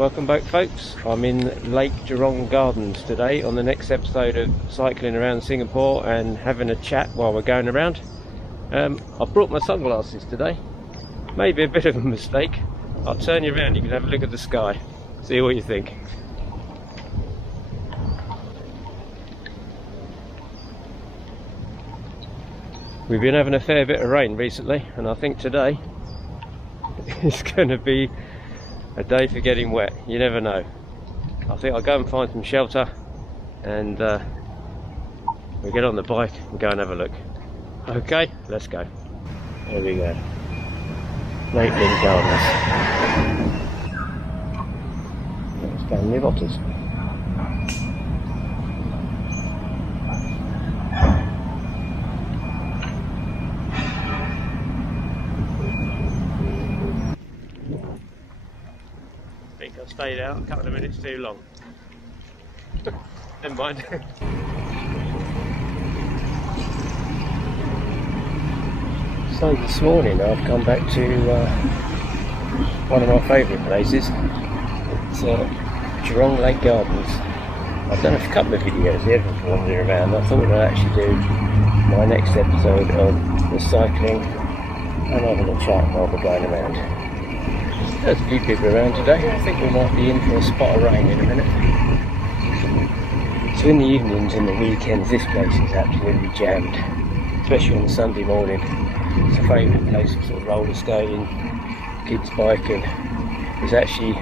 welcome back folks. I'm in Lake Jurong Gardens today on the next episode of cycling around Singapore and having a chat while we're going around. I've brought my sunglasses today, maybe a bit of a mistake. I'll turn you around, you can have a look at the sky, see what you think. We've been having a fair bit of rain recently, and I think today is going to be a day for getting wet. You never know. I think I'll go and find some shelter and we'll get on the bike and go and have a look. Okay, let's go. There we go. Lake Jurong Gardens. That's family of otters. I stayed out a couple of minutes too long. Never mind. So this morning I've come back to one of my favourite places. It's Jurong Lake Gardens. I've done a couple of videos here of wandering around. I thought I'd actually do my next episode of the cycling and having a chat while we're going around. There's a few people around today. I think we might be in for a spot of rain in a minute. So in the evenings and the weekends this place is absolutely jammed, especially on a Sunday morning. It's a favourite place for sort of roller skating, kids biking. It's actually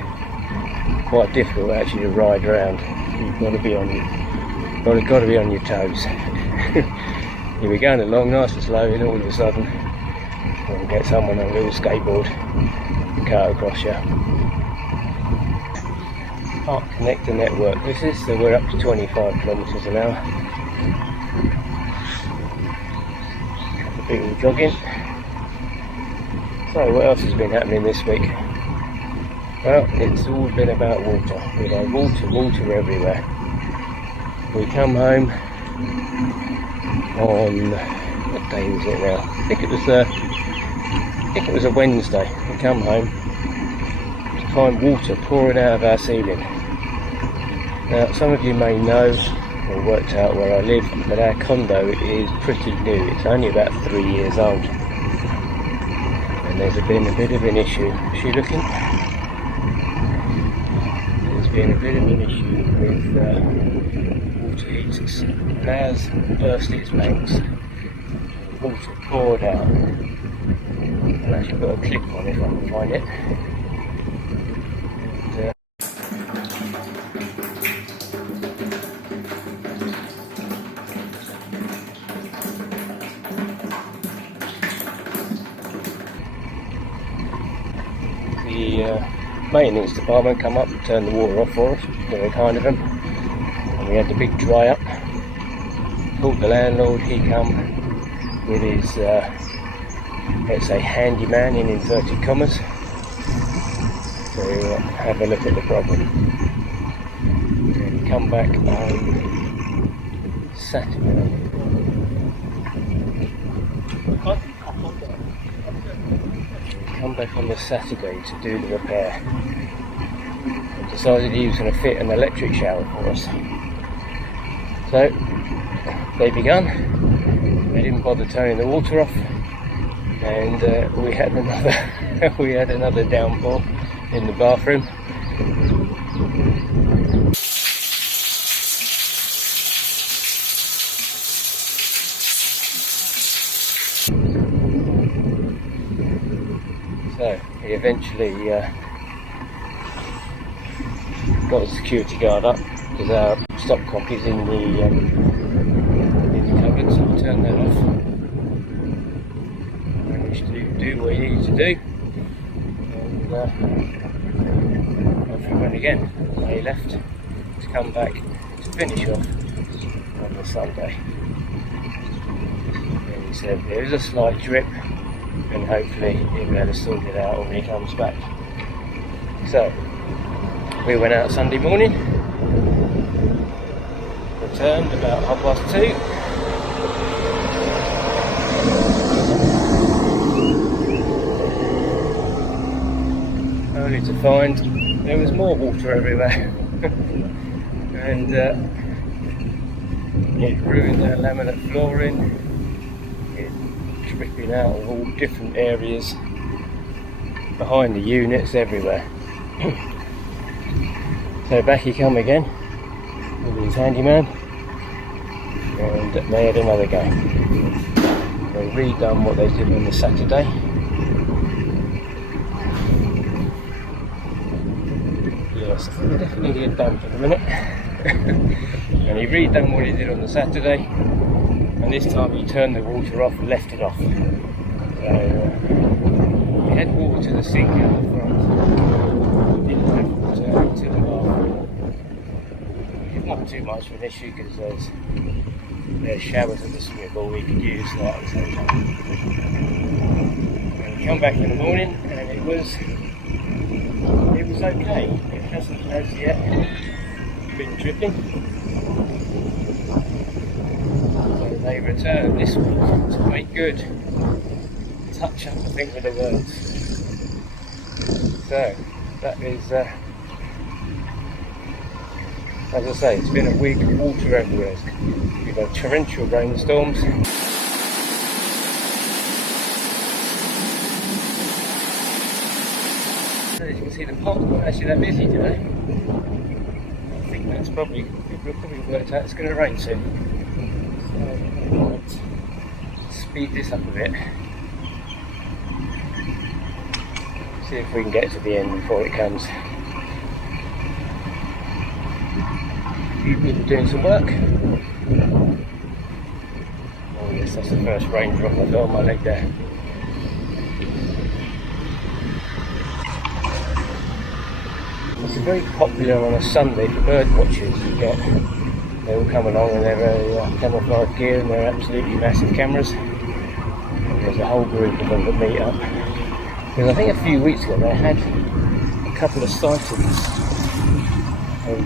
quite difficult actually to ride around. You've got to be on your toes. You'll be going along nice and slow and all of a sudden you'll get someone on a little skateboard car across you. Park Connector network this is, so we're up to 25 kilometres an hour. Couple of people jogging. So what else has been happening this week? Well, it's all been about water. We've had water everywhere. We come home on, what day was it now? I think it was a Wednesday. We come home to find water pouring out of our ceiling. Now some of you may know or worked out where I live, but our condo is pretty new. It's only about 3 years old. And there's been a bit of an issue. Is she looking? There's been a bit of an issue with water heaters. And ours burst its banks. Water poured out. I'll actually put a clip on it if I can find it. The maintenance department come up and turned the water off for us, very kind of them. And we had the big dry up. Called the landlord, he come with his let's say handyman in inverted commas to have a look at the problem. And come back on Saturday. Come back on the Saturday to do the repair. And decided he was going to fit an electric shower for us. So they begun. They didn't bother turning the water off. And we had another downpour in the bathroom. So he eventually got the security guard up because our stopcock is in the cupboard, so we turned that off. To do what he needed to do, and off he went again. So he left to come back to finish off on the Sunday. And he said there is a slight drip and hopefully he'll be able to sort it out when he comes back. So we went out Sunday morning, returned about 2:30. Only to find there was more water everywhere. And it ruined their laminate flooring, it dripping out of all different areas behind the units everywhere. So back he come again with his handyman, and they had another go. They redone what they did on the Saturday. Yes, I think they definitely need a dump in a minute. And he redone what he did on the Saturday, and this time he turned the water off and left it off. So we had water to the sink out the front, didn't have water to the bathroom. It's not too much of an issue because there's showers at the swimming pool, we could use that at the same time. And we come back in the morning and it was okay. It hasn't as yet been dripping. So they return this week to make good. Touch up, I think, with the words. So that is, as I say, it's been a week of water everywhere. We've had torrential rainstorms. So as you can see, the pond's not actually that busy today. I think that's probably worked out it's going to rain soon. So I might speed this up a bit. See if we can get to the end before it comes. A few people doing some work. Oh yes, that's the first raindrop I got on my leg there. It's very popular on a Sunday for bird watchers. They all come along in their camouflage gear and their absolutely massive cameras. And there's a whole group of them that meet up. Because I think a few weeks ago they had a couple of sightings of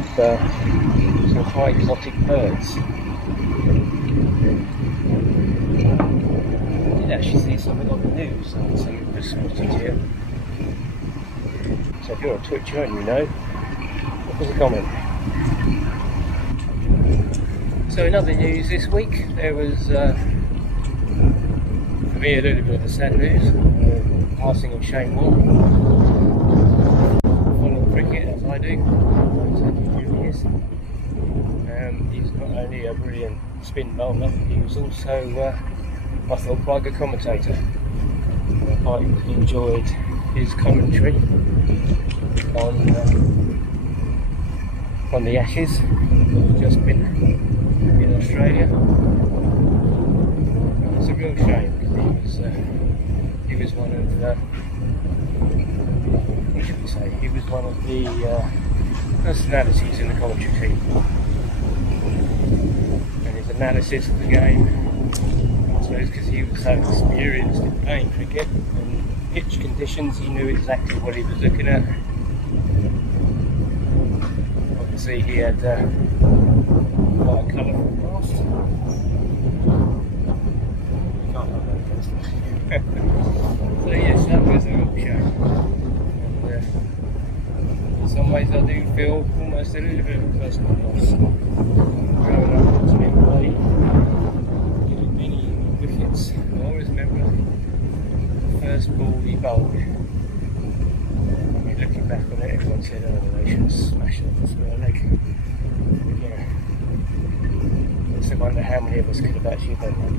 some quite exotic birds. I did actually see something on the news, something was spotted here. So if you're a Twitcher and you know, drop us a comment. So in other news this week, there was, for me, a little bit of the sad news. Passing of Shane Wall. Follow cricket as I do. He's not only a brilliant spin bowler, he was also, I thought, quite a good commentator. I quite enjoyed his commentary on the Ashes that have just been in Australia. It's a real shame because he was one of the, what should we say, he was one of the personalities in the commentary team. And his analysis of the game, I suppose because he was so experienced in playing cricket and pitch conditions, he knew exactly what he was looking at. Obviously he had quite a colourful past. So yes, that was a real shame. And, in some ways I do feel almost a little bit of a personal loss. Growing up watching him play, getting many wickets. I always remember the first ball he bowled. I mean, looking back on it, everyone said, oh, they should smash it off the square leg. But yeah, it's a wonder how many of us could have actually done that.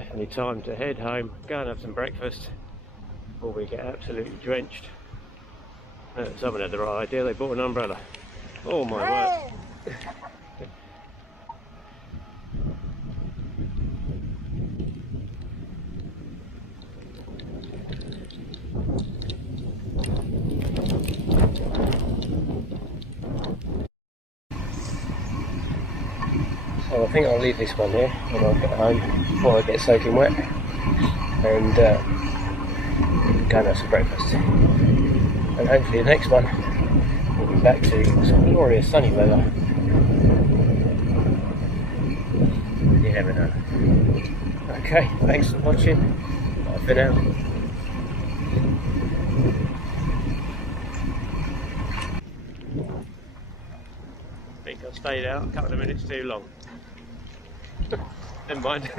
definitely time to head home, go and have some breakfast before we get absolutely drenched. Someone had the right idea, they bought an umbrella. Oh my word. So I think I'll leave this one here when I get home before I get soaking wet, and go and have some breakfast. And hopefully the next one we'll be back to some glorious sunny weather. You never know. Okay, thanks for watching. Bye for now. I think I stayed out a couple of minutes too long. Never mind.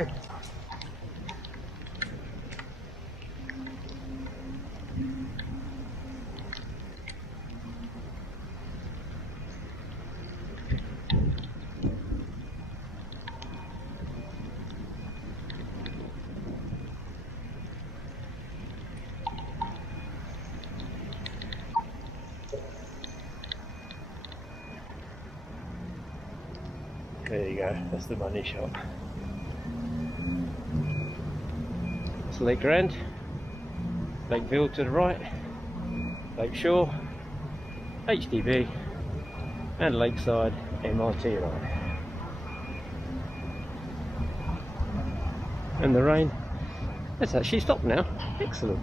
There you go, that's the money shot. That's Lake Grand, Lakeville to the right, Lake Shore, HDB, and Lakeside MRT line. And the rain, it's actually stopped now. Excellent.